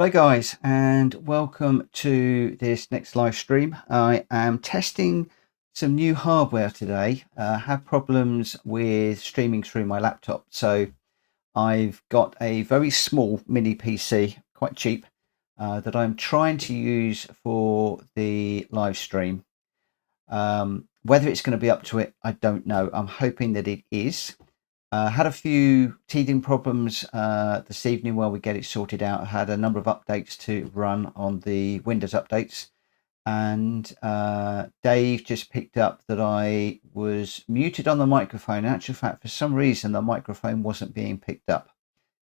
Hello guys, and welcome to this next live stream. I am testing some new hardware today. Have problems with streaming through my laptop, so I've got a very small mini PC, quite cheap, that I'm trying to use for the live stream. Whether it's going to be up to it, I don't know. I'm hoping that it is. Had a few teething problems this evening while we get it sorted out. I had a number of updates to run on the Windows updates, and Dave just picked up that I was muted on the microphone. In actual fact, for some reason, the microphone wasn't being picked up.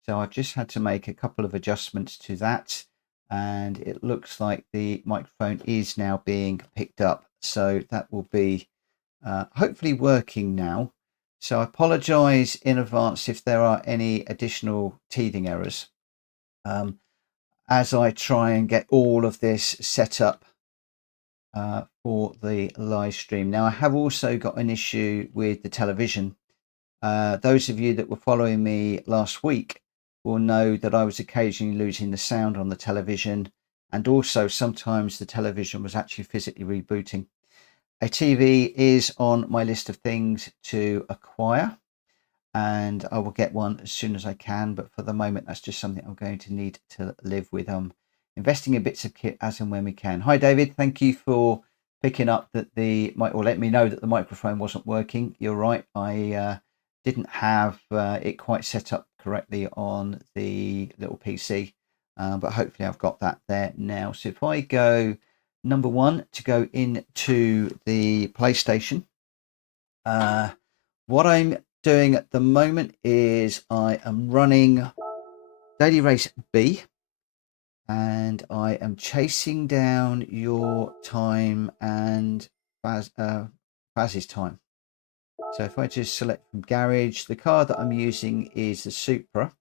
So I've just had to make a couple of adjustments to that, and it looks like the microphone is now being picked up. So that will be hopefully working now. So I apologize in advance if there are any additional teething errors as I try and get all of this set up for the live stream. Now, I have also got an issue with the television. Those of you that were following me last week will know that I was occasionally losing the sound on the television, and also sometimes the television was actually physically rebooting. A TV is on my list of things to acquire, and I will get one as soon as I can, but for the moment that's just something I'm going to need to live with. I'm investing in bits of kit as and when we can. Hi David, thank you for picking up that or let me know that the microphone wasn't working. You're right, I didn't have it quite set up correctly on the little PC, but hopefully I've got that there now. So if I go number one to go into the PlayStation, what I'm doing at the moment is I am running Daily Race B, and I am chasing down your time and Faz's time. So if I just select from garage, the car that I'm using is the Supra.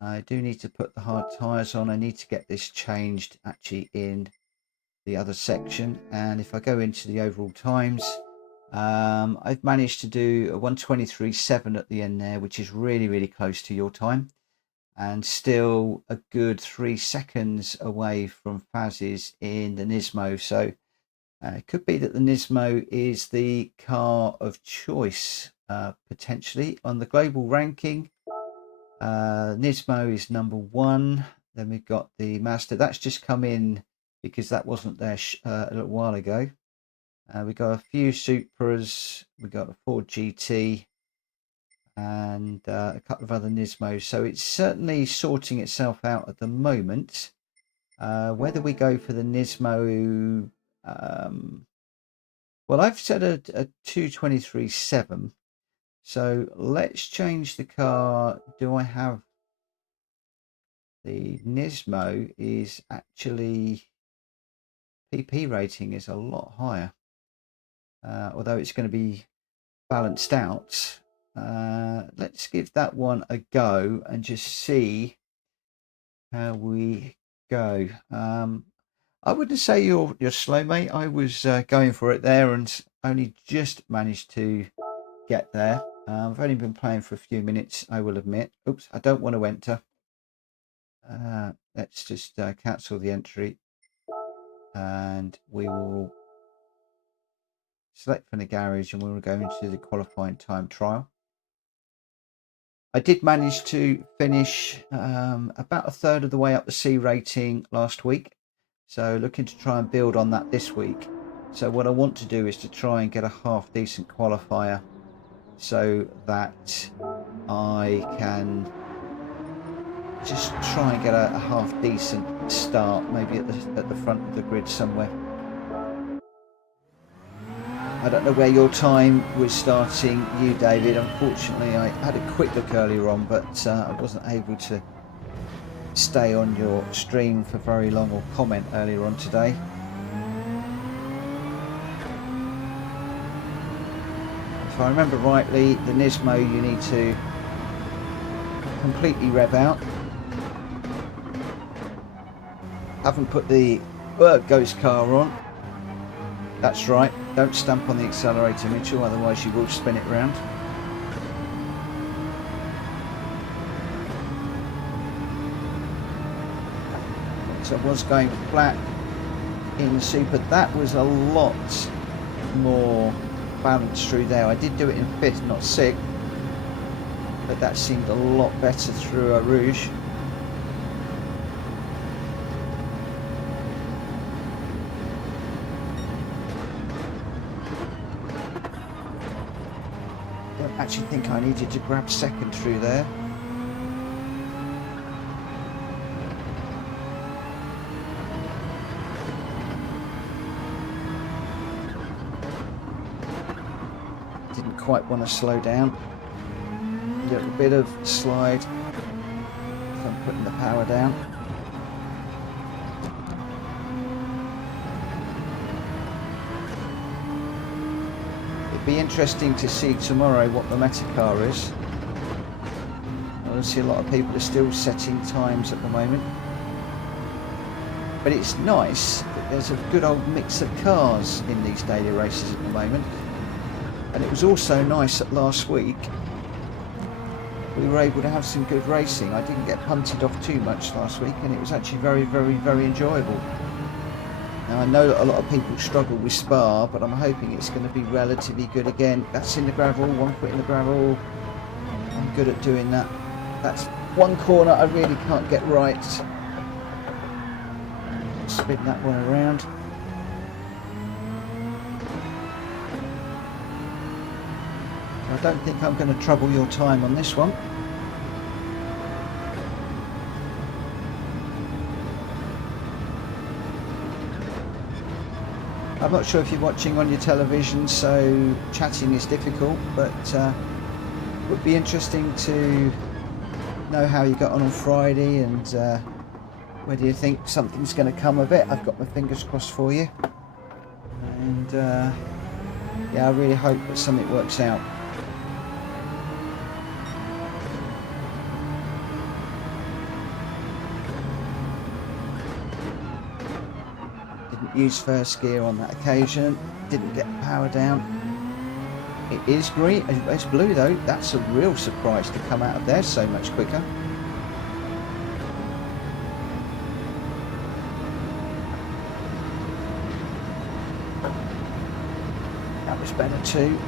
I do need to put the hard tyres on. I need to get this changed actually in the other section, and if I go into the overall times, I've managed to do a 1:23.7 at the end there, which is really close to your time, and still a good 3 seconds away from Faz's in the Nismo. So it could be that the Nismo is the car of choice potentially on the global ranking. Nismo is number one. Then we've got the Mazda that's just come in because that wasn't there a little while ago. We got a few Supras, we got a Ford GT, and a couple of other Nismos. So it's certainly sorting itself out at the moment. Whether we go for the Nismo, well, I've set a 2:23.7. So let's change the car. Do I have the Nismo? Is actually PP rating is a lot higher, although it's going to be balanced out. Let's give that one a go and just see how we go. I wouldn't say you're slow, mate. I was going for it there and only just managed to get there. I've only been playing for a few minutes, I will admit. Oops, I don't want to enter. Let's just cancel the entry, and we will select from the garage, and we will go into the qualifying time trial. I did manage to finish about a third of the way up the C rating last week, so looking to try and build on that this week. So what I want to do is to try and get a half decent qualifier so that I can just try and get a half decent start, maybe at the front of the grid somewhere. I don't know where your time was starting, you David. Unfortunately, I had a quick look earlier on, but I wasn't able to stay on your stream for very long or comment earlier on today. If I remember rightly, the Nismo you need to completely rev out. Haven't put the ghost car on. That's right, don't stamp on the accelerator, Mitchell, otherwise you will spin it round. I was going flat in the Super. That was a lot more balanced through there. I did do it in 5th, not 6th, but that seemed a lot better through a Rouge. I don't actually think I needed to grab 2nd through there. Didn't quite want to slow down. A little bit of slide if I'm putting the power down. It'd be interesting to see tomorrow what the meta car is. I see a lot of people are still setting times at the moment. But it's nice that there's a good old mix of cars in these daily races at the moment. And it was also nice that last week we were able to have some good racing. I didn't get punted off too much last week, and it was actually very enjoyable. Now I know that a lot of people struggle with Spa, but I'm hoping it's going to be relatively good again. That's in the gravel, 1 foot in the gravel. I'm good at doing that. That's one corner I really can't get right. Spin that one around. I don't think I'm going to trouble your time on this one. I'm not sure if you're watching on your television, so chatting is difficult, but it would be interesting to know how you got on Friday and whether you think something's going to come of it. I've got my fingers crossed for you, and yeah, I really hope that something works out. Use 1st gear on that occasion, didn't get the power down. It is green, it's blue though. That's a real surprise to come out of there so much quicker. That was better too.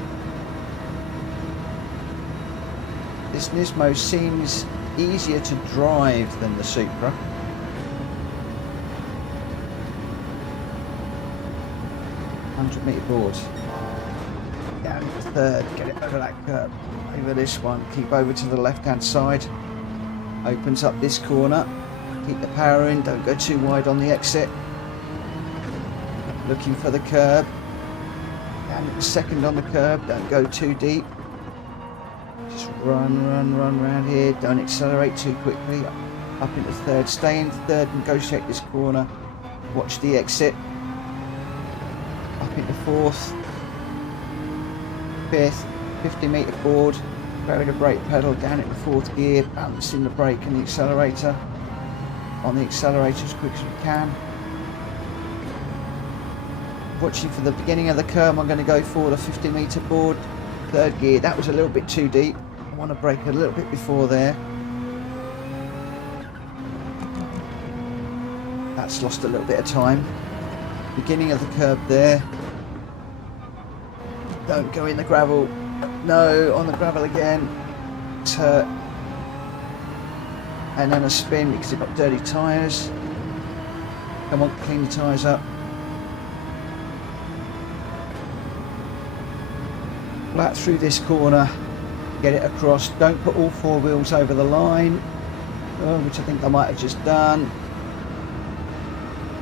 This Nismo seems easier to drive than the Supra. 100-metre board. Down to 3rd, get it over that curb, over this one, keep over to the left hand side, opens up this corner, keep the power in, don't go too wide on the exit, looking for the curb, down to 2nd on the curb, don't go too deep, just run around here, don't accelerate too quickly, up into 3rd, stay in 3rd, negotiate this corner, watch the exit, up into 4th, 5th, 50-metre board, grab the brake pedal, down into 4th gear, balancing the brake and the accelerator, on the accelerator as quick as we can. Watching for the beginning of the curve, I'm going to go for the 50-metre board, 3rd gear. That was a little bit too deep. I want to brake a little bit before there. That's lost a little bit of time. Beginning of the curb there. Don't go in the gravel. No, on the gravel again. It's hurt. And then a spin because it got dirty tyres. Come on, clean the tyres up. Flat through this corner. Get it across. Don't put all 4 wheels over the line. Which I think I might have just done.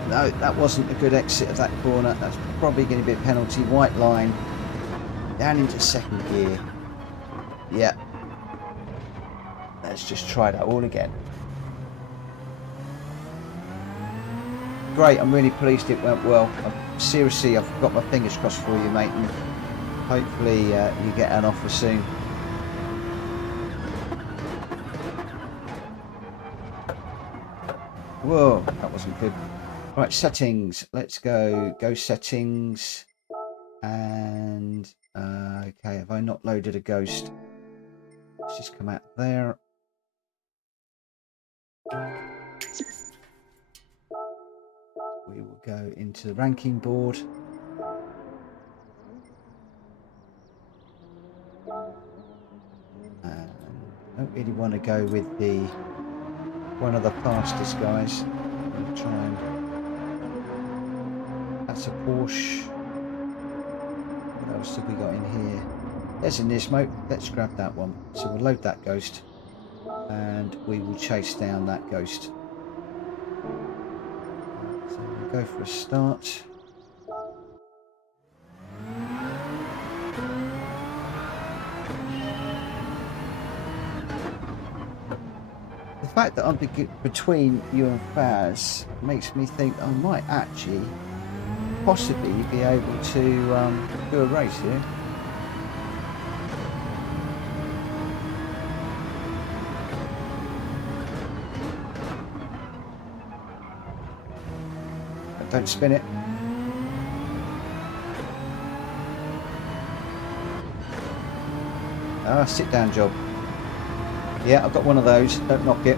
No, that wasn't a good exit of that corner. That's probably going to be a penalty. White line. Down into 2nd gear. Yeah. Let's just try that all again. Great, I'm really pleased it went well. Seriously, I've got my fingers crossed for you, mate. And hopefully you get an offer soon. Whoa, that wasn't good. Right, settings. Let's go settings. And okay, have I not loaded a ghost? Let's just come out there. we will go into the ranking board. And I don't really want to go with the one of the fastest guys. I'm going to try and... That's a Porsche. What else have we got in here? There's a Nismo. Let's grab that one. So we'll load that ghost and we will chase down that ghost. So we'll go for a start. The fact that I'm between you and Faz makes me think I might actually possibly be able to do a race here. Don't spin it. Ah, sit down job. Yeah, I've got one of those. Don't knock it.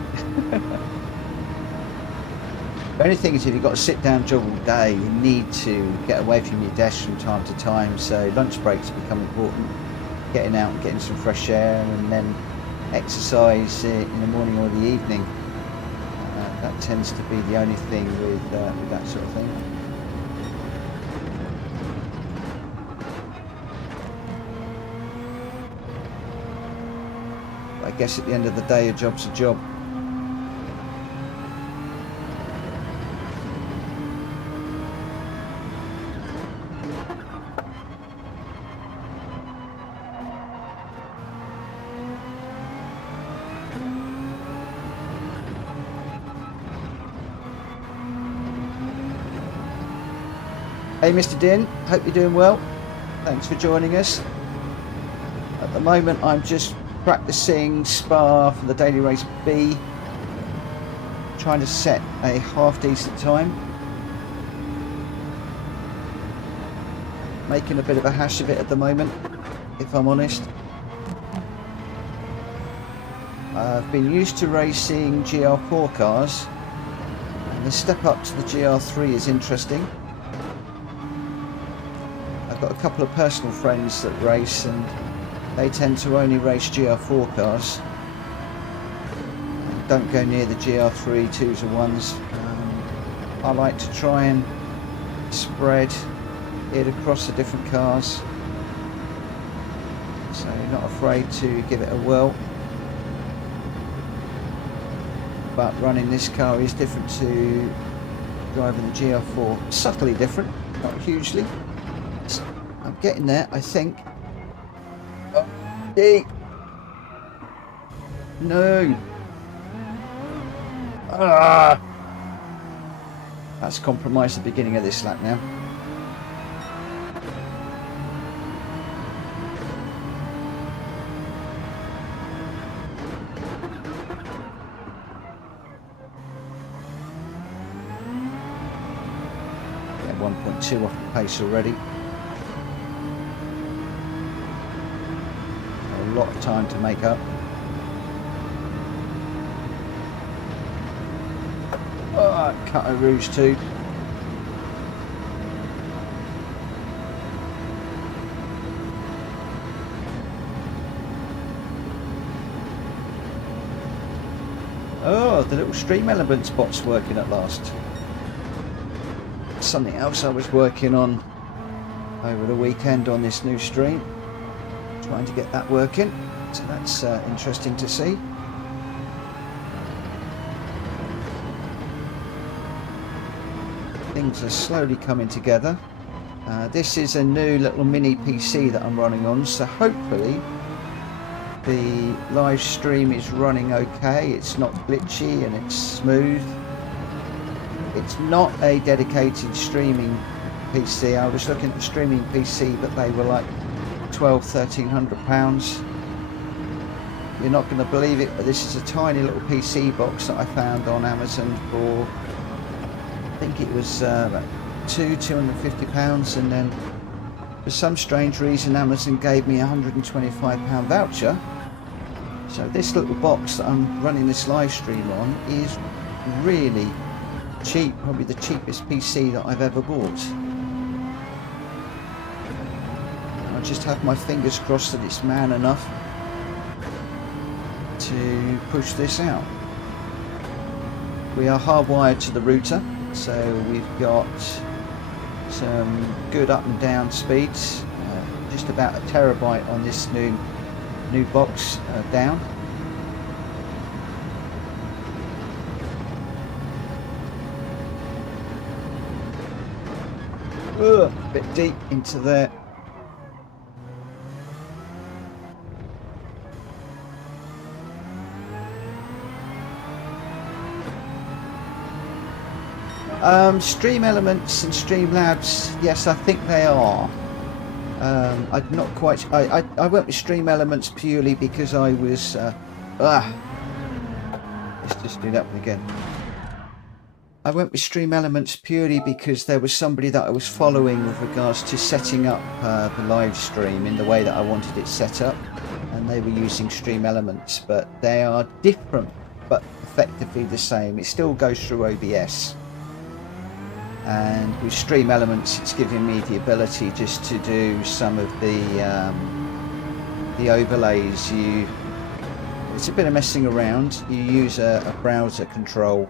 The only thing is, if you've got a sit down job all day, you need to get away from your desk from time to time. So lunch breaks become important. Getting out and getting some fresh air, and then exercise in the morning or the evening. That tends to be the only thing with that sort of thing. But I guess at the end of the day, a job's a job. Hey Mr. Din, hope you're doing well. Thanks for joining us. At the moment I'm just practicing Spa for the Daily Race B. Trying to set a half decent time. Making a bit of a hash of it at the moment, if I'm honest. I've been used to racing GR4 cars, and the step up to the GR3 is interesting. I've got a couple of personal friends that race, and they tend to only race GR4 cars. Don't go near the GR3 2s or 1s. I like to try and spread it across the different cars, so you're not afraid to give it a whirl. But running this car is different to driving the GR4. Subtly different, not hugely. I'm getting there, I think. Oh, D. No. Ah. That's compromised the beginning of this lap now. Yeah, 1.2 off the pace already. A lot of time to make up. Oh, cut a rouge too. Oh, the little stream element spot's working at last. Something else I was working on over the weekend on this new stream. Trying to get that working, so that's interesting to see. Things are slowly coming together. This is a new little mini PC that I'm running on, so hopefully the live stream is running okay. It's not glitchy and it's smooth. It's not a dedicated streaming PC. I was looking at the streaming PC, but they were like £1,200–1,300. You're not going to believe it, but this is a tiny little PC box that I found on Amazon for, I think it was about £250, and then for some strange reason Amazon gave me a £125 voucher. So this little box that I'm running this live stream on is really cheap, probably the cheapest PC that I've ever bought. I just have my fingers crossed that it's man enough to push this out. We are hardwired to the router, so we've got some good up and down speeds, just about a terabyte on this new box down. A bit deep into there. Stream Elements and Streamlabs, yes, I think they are. I'm not quite. I went with Stream Elements purely because I was. Let's just do that one again. I went with Stream Elements purely because there was somebody that I was following with regards to setting up the live stream in the way that I wanted it set up, and they were using Stream Elements, but they are different but effectively the same. It still goes through OBS. And with Stream Elements, it's giving me the ability just to do some of the overlays. It's a bit of messing around. You use a browser control,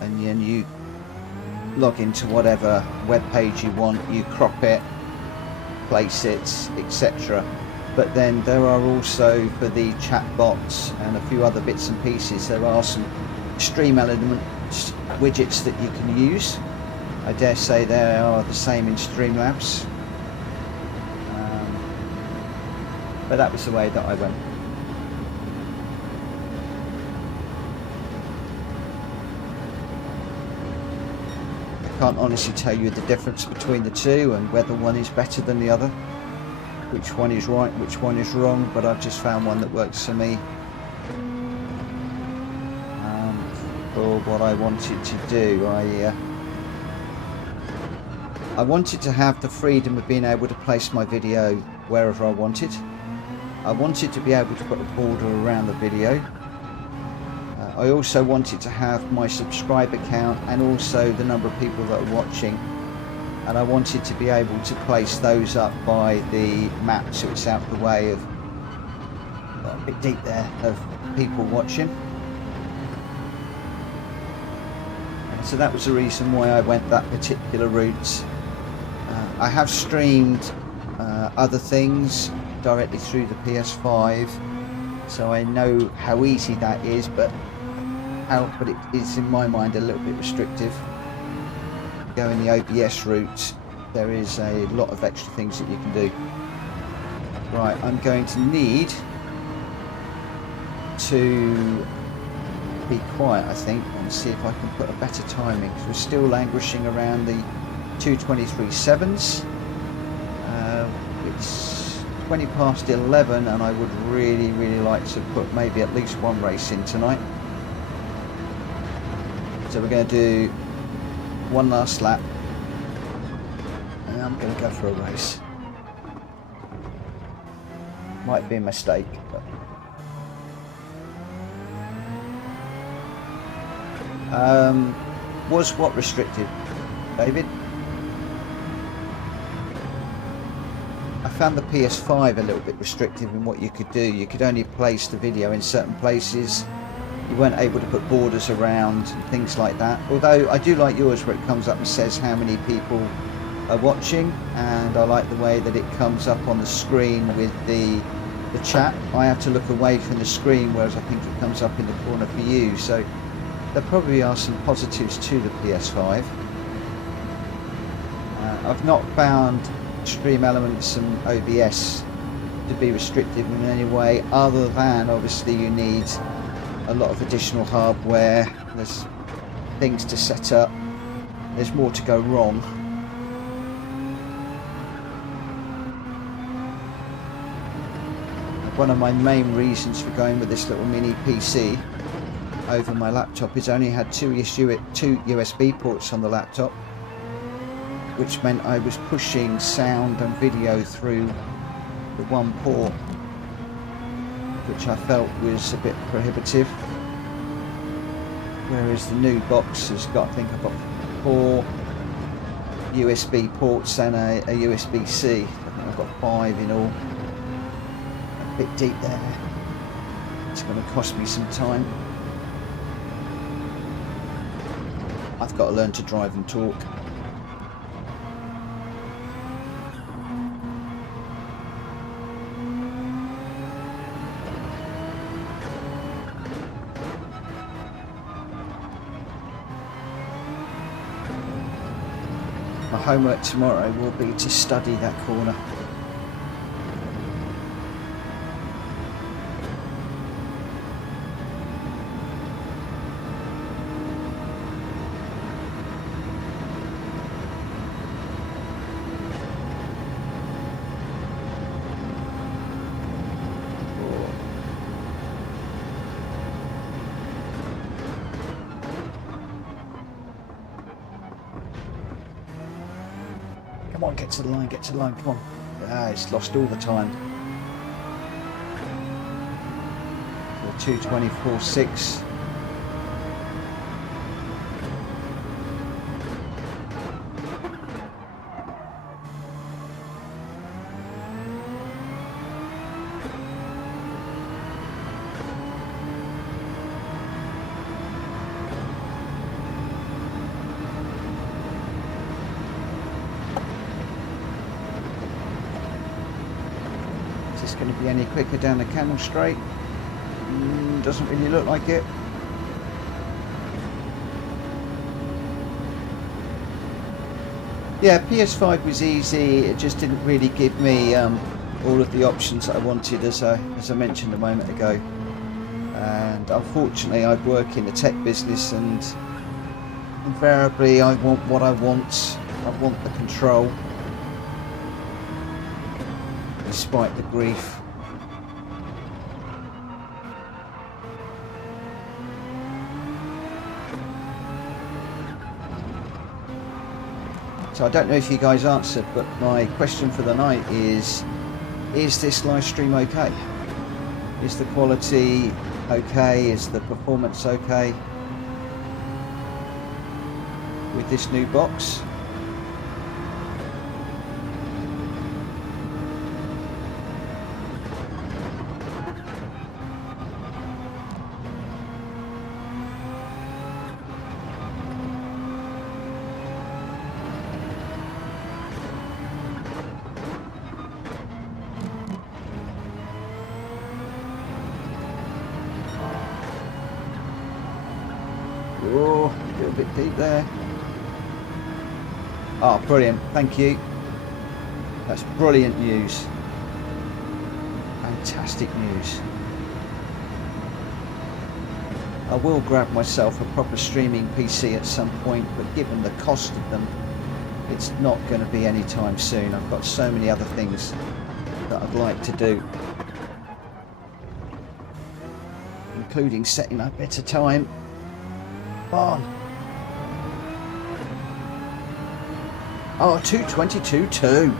and then you log into whatever web page you want. You crop it, place it, etc. But then there are also, for the chat bots and a few other bits and pieces, there are some Stream Elements widgets that you can use. I dare say they are the same in Streamlabs, but that was the way that I went. I can't honestly tell you the difference between the two and whether one is better than the other, which one is right, which one is wrong, but I've just found one that works for me for what I wanted to do. I wanted to have the freedom of being able to place my video wherever I wanted. I wanted to be able to put a border around the video. I also wanted to have my subscriber count and also the number of people that are watching. And I wanted to be able to place those up by the map so it's out of the way of, a bit deep there, of people watching. And so that was the reason why I went that particular route. I have streamed other things directly through the PS5, so I know how easy that is, but it is in my mind a little bit restrictive. Going the OBS route, there is a lot of extra things that you can do. Right, I'm going to need to be quiet, I think, and see if I can put a better timing, because we're still languishing around the 2:23.7s. It's 20 past 11 and I would really like to put maybe at least one race in tonight. So we're going to do one last lap and I'm going to go for a race. Might be a mistake, but was what restricted, David? I found the PS5 a little bit restrictive in what you could do. You could only place the video in certain places. You weren't able to put borders around and things like that. Although I do like yours where it comes up and says how many people are watching, and I like the way that it comes up on the screen with the chat. I have to look away from the screen, whereas I think it comes up in the corner for you. So there probably are some positives to the PS5. I've not found Stream Elements and OBS to be restrictive in any way, other than obviously you need a lot of additional hardware. There's things to set up, there's more to go wrong. One of my main reasons for going with this little mini PC over my laptop is I only had two USB ports on the laptop, which meant I was pushing sound and video through the one port, which I felt was a bit prohibitive. whereas the new box has got, I think I've got 4 USB ports and a USB-C. I think I've got 5 in all. A bit deep there. It's going to cost me some time. I've got to learn to drive and talk. My homework tomorrow will be to study that corner. Come on, get to the line, come on. Ah, it's lost all the time. 2:24.6. Going to be any quicker down the Canal Straight? Doesn't really look like it. Yeah, PS5 was easy. It just didn't really give me all of the options that I wanted, as I mentioned a moment ago. And unfortunately, I work in the tech business, and invariably, I want what I want. I want the control. Despite the grief. So I don't know if you guys answered, but my question for the night is this live stream okay? Is the quality okay? Is the performance okay with this new box? Oh, a little bit deep there. Oh, brilliant. Thank you. That's brilliant news. Fantastic news. I will grab myself a proper streaming PC at some point, but given the cost of them, it's not going to be any time soon. I've got so many other things that I'd like to do, including setting up better time. Come on. Oh, 2:22.2.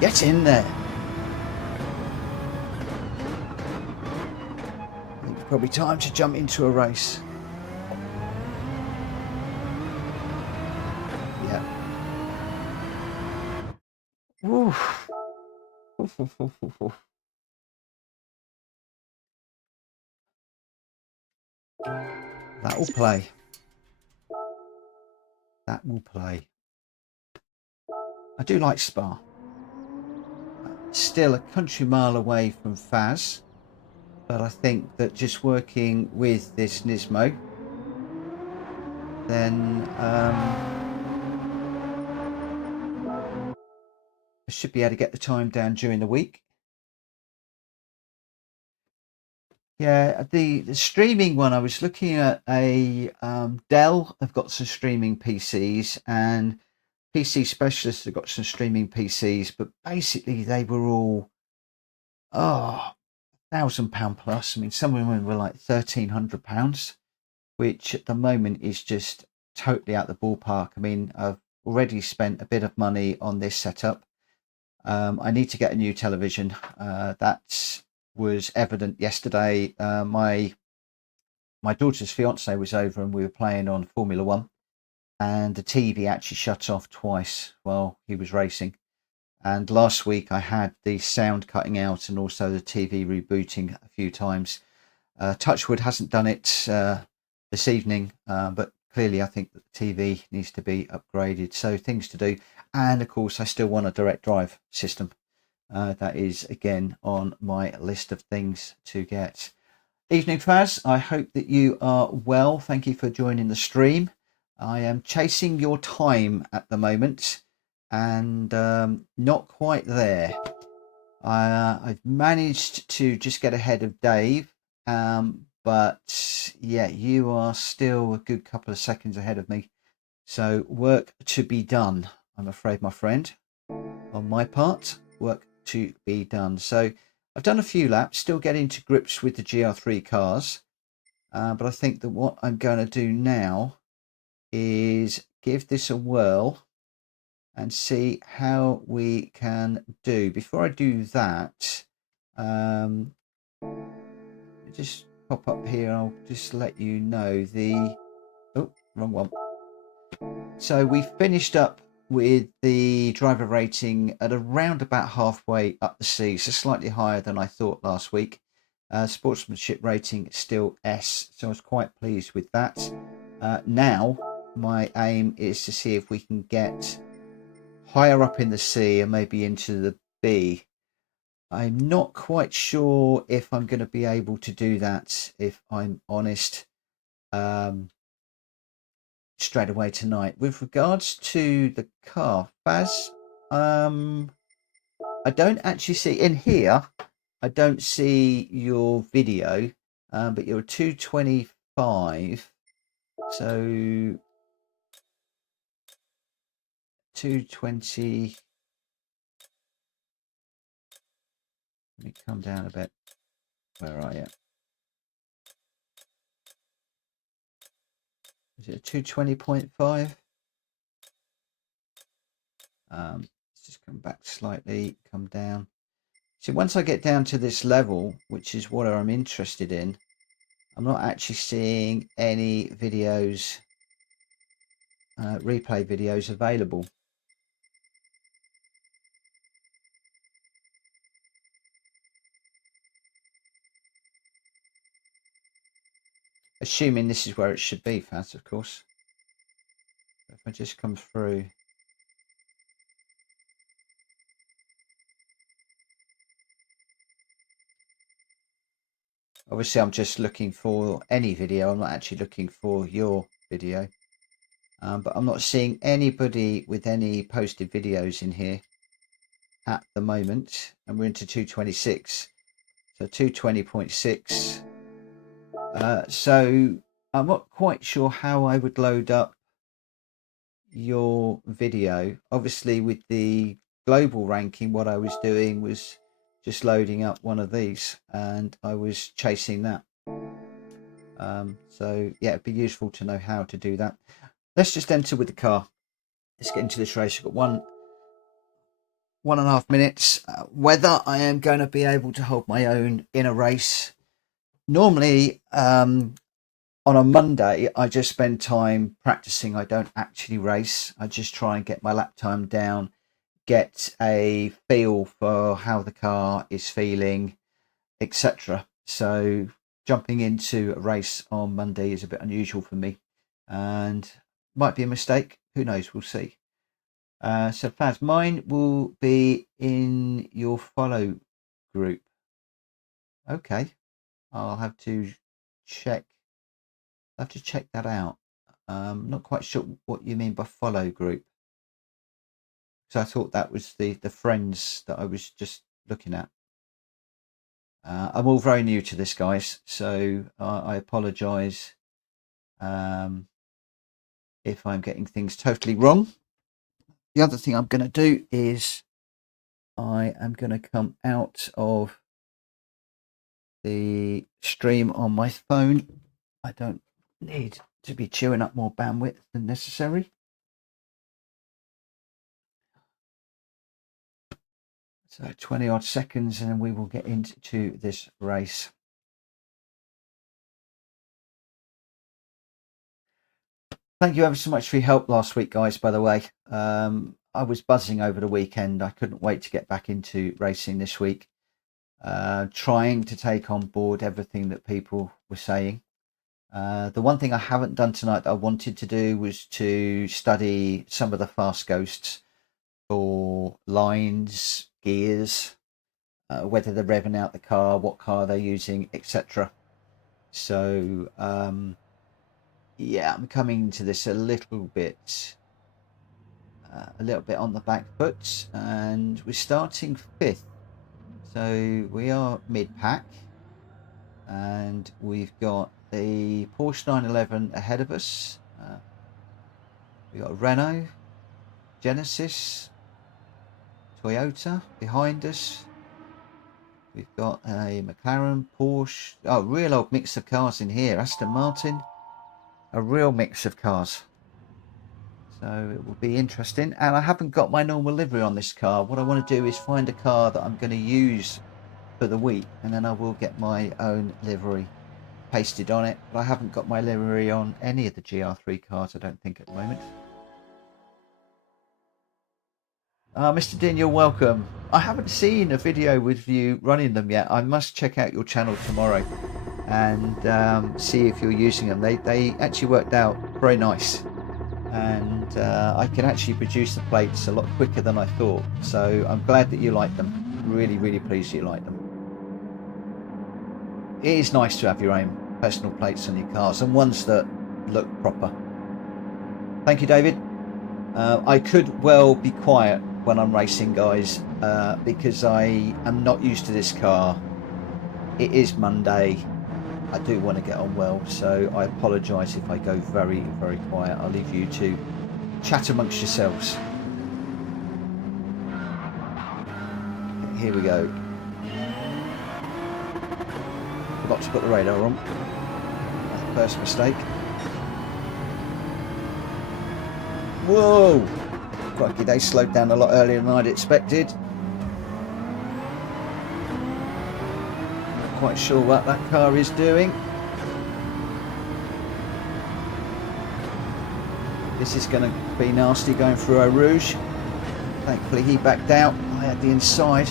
Get in there. I think it's probably time to jump into a race. Yeah. Oof. Oof, oof, oof, oof, oof. That will play. That will play. I do like Spa. Still a country mile away from Faz, but I think that just working with this Nismo, then I should be able to get the time down during the week. Yeah, the streaming one, I was looking at a Dell. I've got some streaming PCs, and PC Specialists have got some streaming PCs, but basically they were all £1,000 plus. I mean, some of them were like £1,300, which at the moment is just totally out the ballpark. I mean, I've already spent a bit of money on this setup. I need to get a new television. That was evident yesterday. My my daughter's fiance was over and we were playing on Formula One, and the TV actually shut off twice while he was racing. And last week I had the sound cutting out and also the TV rebooting a few times. Touchwood hasn't done it this evening, but clearly I think that the TV needs to be upgraded. So things to do. And of course, I still want a direct drive system. That is again on my list of things to get. Evening, Faz. I hope that you are well. Thank you for joining the stream. I am chasing your time at the moment and not quite there. I've managed to just get ahead of Dave, but yeah, you are still a good couple of seconds ahead of me. So work to be done, I'm afraid, my friend. On my part, work to be done. So I've done a few laps, still getting to grips with the GR3 cars, but I think that what I'm going to do now is give this a whirl and see how we can do. Before I do that, just pop up here. I'll just let you know the... Oh, wrong one. So we finished up with the driver rating at around about halfway up the C, so slightly higher than I thought last week. Sportsmanship rating still S, so I was quite pleased with that. Now my aim is to see if we can get higher up in the C and maybe into the B. I'm not quite sure if I'm going to be able to do that, if I'm honest, straight away tonight. With regards to the car, Faz, I don't actually see in here. I don't see your video, but you're 225. So 220. Let me come down a bit. Where are you? Is it 220.5? Let's just come back slightly, come down. So once I get down to this level, which is what I'm interested in, I'm not actually seeing any videos, replay videos available. Assuming this is where it should be, Faz, of course. If I just come through. Obviously, I'm just looking for any video. I'm not actually looking for your video. But I'm not seeing anybody with any posted videos in here at the moment. And we're into 226. So 220.6. So I'm not quite sure how I would load up your video. Obviously, with the global ranking, what I was doing was just loading up one of these and I was chasing that. So yeah, it'd be useful to know how to do that. Let's just enter with the car. Let's get into this race. We've got 1.5 minutes. Whether I am going to be able to hold my own in a race. Normally, on a Monday, I just spend time practicing. I don't actually race. I just try and get my lap time down, get a feel for how the car is feeling, etc. So jumping into a race on Monday is a bit unusual for me and might be a mistake. Who knows? We'll see. So Faz, mine will be in your follow group. Okay, I'll have to check. I have to check that out. Not quite sure what you mean by follow group. So I thought that was the friends that I was just looking at. I'm all very new to this, guys, so I apologise if I'm getting things totally wrong. The other thing I'm going to do is I am going to come out of the stream on my phone. I don't need to be chewing up more bandwidth than necessary. So 20 odd seconds and we will get into this race. Thank you ever so much for your help last week, guys, by the way. I was buzzing over the weekend. I couldn't wait to get back into racing this week. Trying to take on board everything that people were saying. The one thing I haven't done tonight that I wanted to do was to study some of the fast ghosts for lines, gears, whether they're revving out the car, what car they're using, etc. So yeah, I'm coming to this a little bit on the back foot, and we're starting 5th. So we are mid-pack, and we've got the Porsche 911 ahead of us. We've got a Renault, Genesis, Toyota behind us. We've got a McLaren, Porsche. Oh, real old mix of cars in here. Aston Martin. A real mix of cars. So it will be interesting. And I haven't got my normal livery on this car. What I want to do is find a car that I'm going to use for the week, and then I will get my own livery pasted on it. But I haven't got my livery on any of the GR3 cars, I don't think, at the moment. Mr. Dean, you're welcome. I haven't seen a video with you running them yet. I must check out your channel tomorrow and see if you're using them. They actually worked out very nice, and I can actually produce the plates a lot quicker than I thought. So I'm glad that you like them. Really, really pleased you like them. It is nice to have your own personal plates on your cars, and ones that look proper. Thank you, David. I could well be quiet when I'm racing, guys, because I am not used to this car. It is Monday. I do want to get on well, so I apologise if I go very, very quiet. I'll leave you to chat amongst yourselves. Here we go. Forgot to put the radar on. That's the first mistake. Whoa! Crikey, they slowed down a lot earlier than I'd expected. Not quite sure what that car is doing. This is going to be nasty going through Eau Rouge. Thankfully he backed out. I had the inside.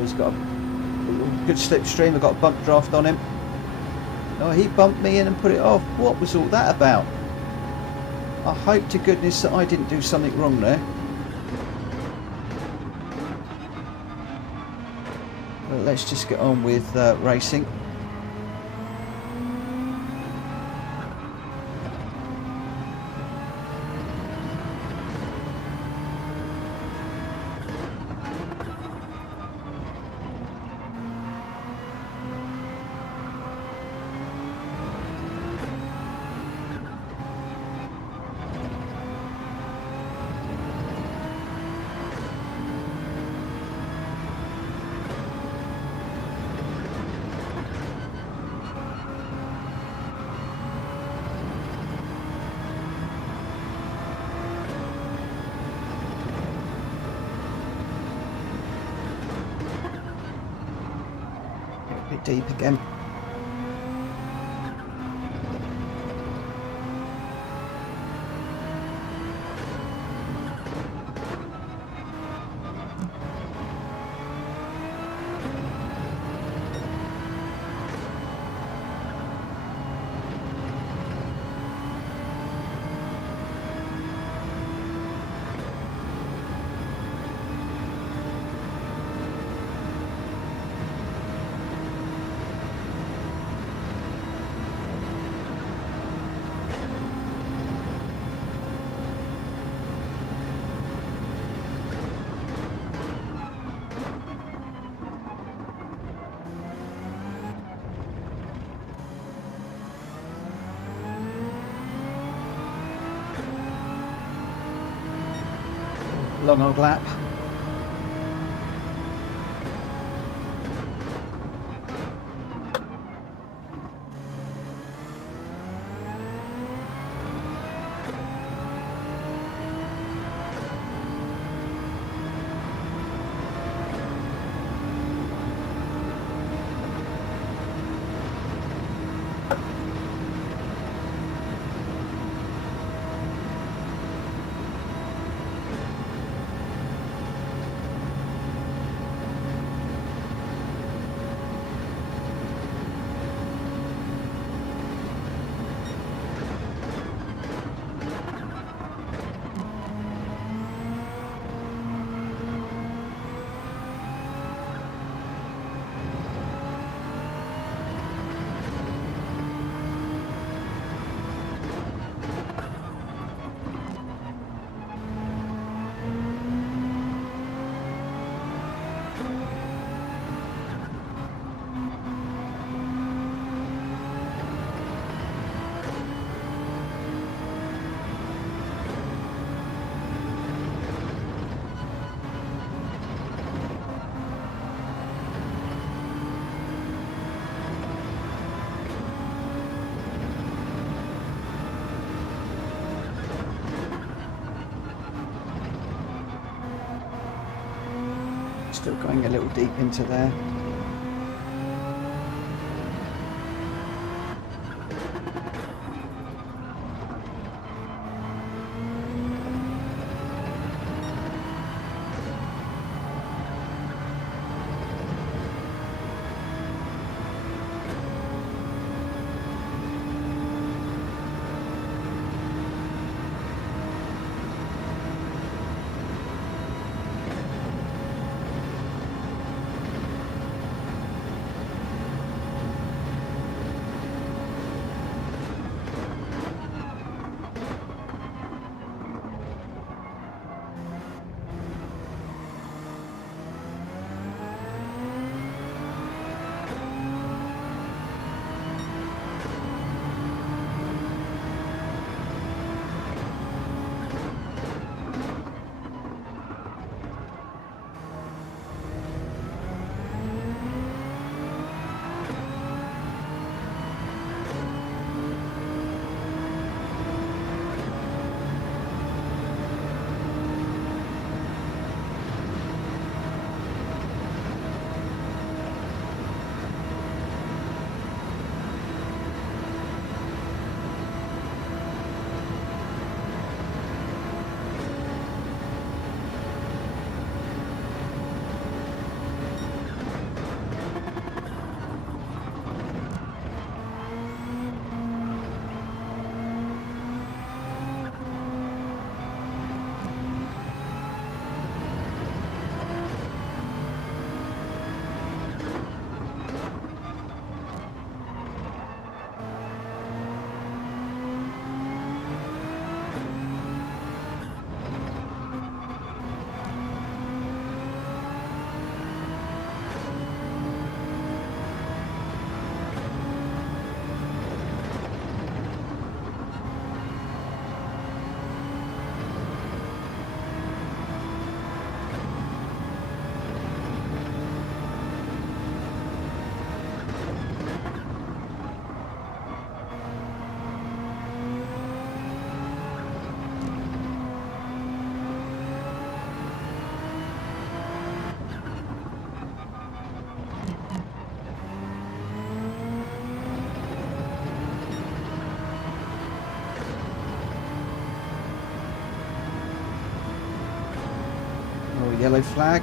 He's got a good slipstream. I've got a bump draft on him. Oh, he bumped me in and put it off. What was all that about? I hope to goodness that I didn't do something wrong there. But let's just get on with racing. Deep again. Long old lap. Still going a little deep into there. Yellow flag.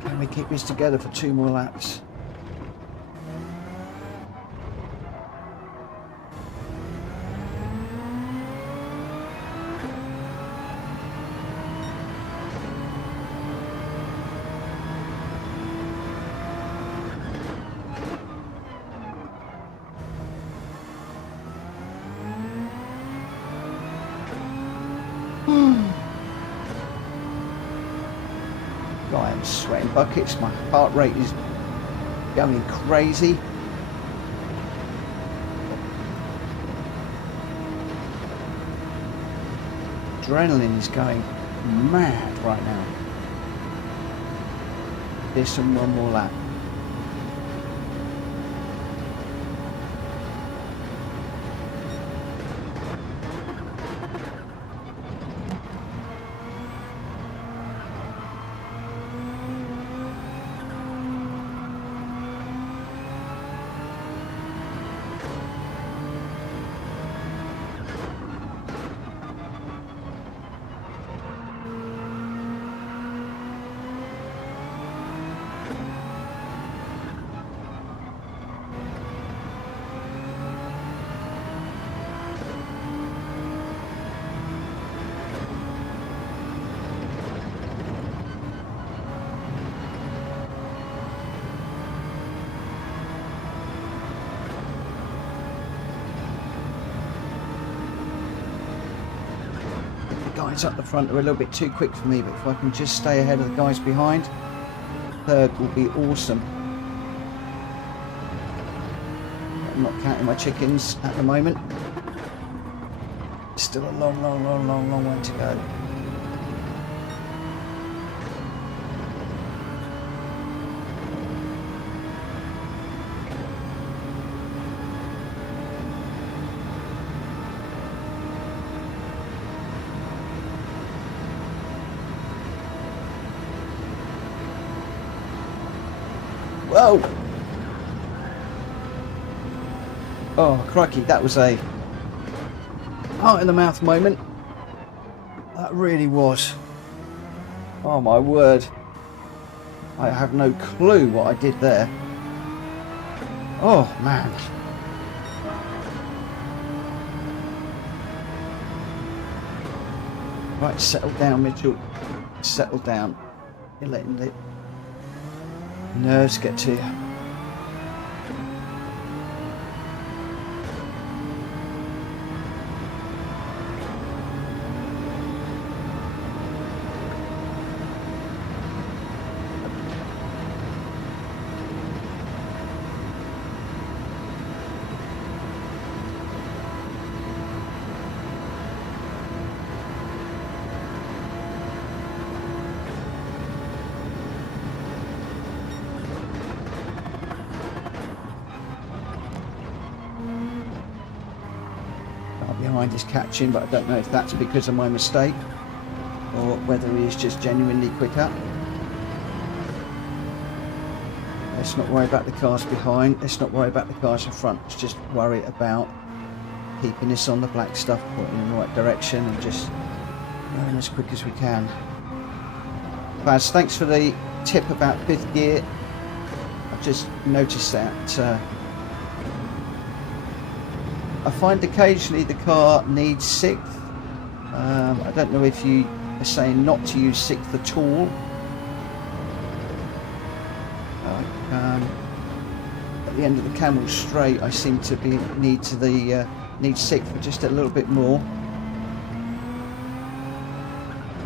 Can we keep this together for 2 more laps? I am sweating buckets, my heart rate is going crazy. Adrenaline is going mad right now. There's some 1 more lap. Guys up the front are a little bit too quick for me, but if I can just stay ahead of the guys behind, third will be awesome. I'm not counting my chickens at the moment. Still a long way to go. Oh! Oh, crikey, that was a heart in the mouth moment. That really was. Oh my word. I have no clue what I did there. Oh man. Right, settle down, Mitchell. Settle down. You're letting the nerves get to you. Behind is catching, but I don't know if that's because of my mistake or whether he is just genuinely quicker. Let's not worry about the cars behind. Let's not worry about the cars in front. Let's just worry about keeping this on the black stuff, pointing in the right direction, and just going as quick as we can. Baz, thanks for the tip about fifth gear. I've just noticed that. I find occasionally the car needs sixth. I don't know if you are saying not to use sixth at all. At the end of the camel straight, I seem to be need sixth for just a little bit more.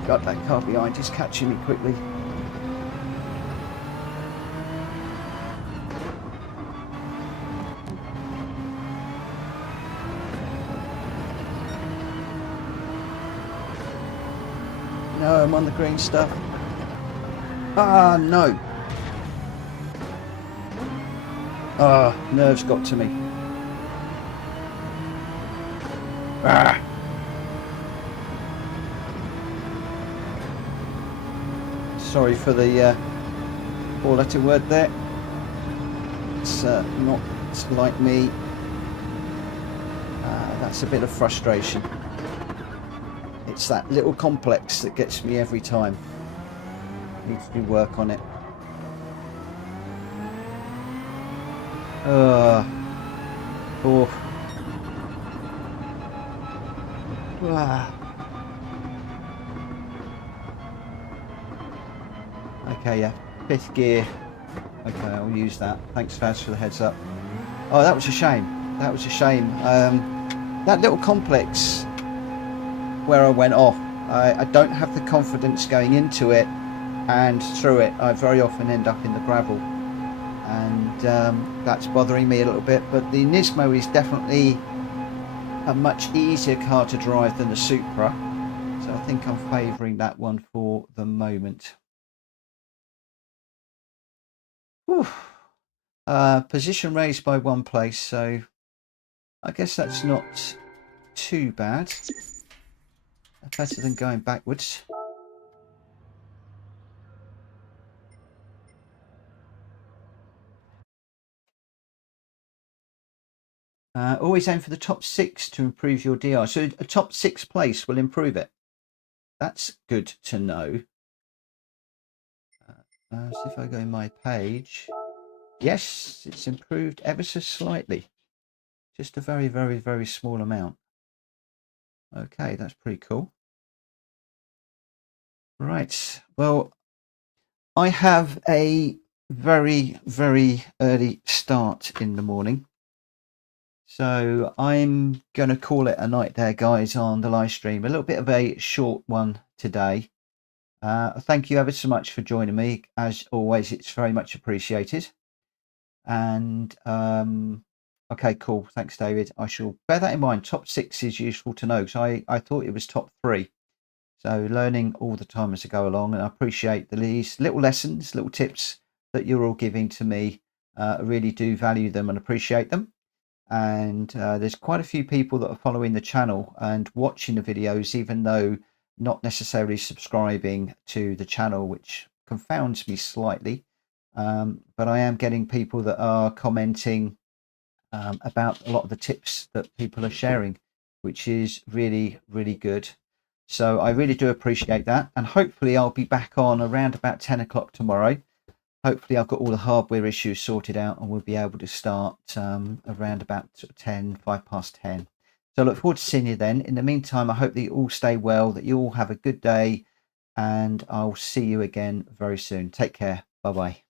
Got that car behind, he's catching me quickly. No, I'm on the green stuff. Ah, no. Ah, nerves got to me. Ah. Sorry for the four-letter word there. It's not like me. That's a bit of frustration. It's that little complex that gets me every time. Need to do work on it. Oh. Ah. Okay, yeah, fifth gear. Okay, I'll use that. Thanks, Faz, for the heads up. Oh, that was a shame. That was a shame. That little complex where I went off, I don't have the confidence going into it and through it. I very often end up in the gravel, and that's bothering me a little bit. But the Nismo is definitely a much easier car to drive than the Supra, so I think I'm favouring that one for the moment. Position raised by one place, so I guess that's not too bad. Better than going backwards. Always aim for the top 6 to improve your DR. So a top 6 place will improve it. That's good to know. See if I go in my page. Yes, it's improved ever so slightly. Just a very, very, very small amount. Okay, that's pretty cool. Right. Well, I have a very, very early start in the morning. So I'm going to call it a night there, guys, on the live stream. A little bit of a short one today. Thank you ever so much for joining me. As always, it's very much appreciated. And okay, cool. Thanks, David. I shall bear that in mind. Top 6 is useful to know. So I thought it was top 3. So learning all the time as I go along, and I appreciate these little lessons, little tips that you're all giving to me. I really do value them and appreciate them. And there's quite a few people that are following the channel and watching the videos, even though not necessarily subscribing to the channel, which confounds me slightly. but I am getting people that are commenting about a lot of the tips that people are sharing, which is really, really good. So I really do appreciate that. And hopefully I'll be back on around about 10 o'clock tomorrow. Hopefully I've got all the hardware issues sorted out and we'll be able to start around about 10, 5 past 10. So I look forward to seeing you then. In the meantime, I hope that you all stay well, that you all have a good day, and I'll see you again very soon. Take care. Bye-bye.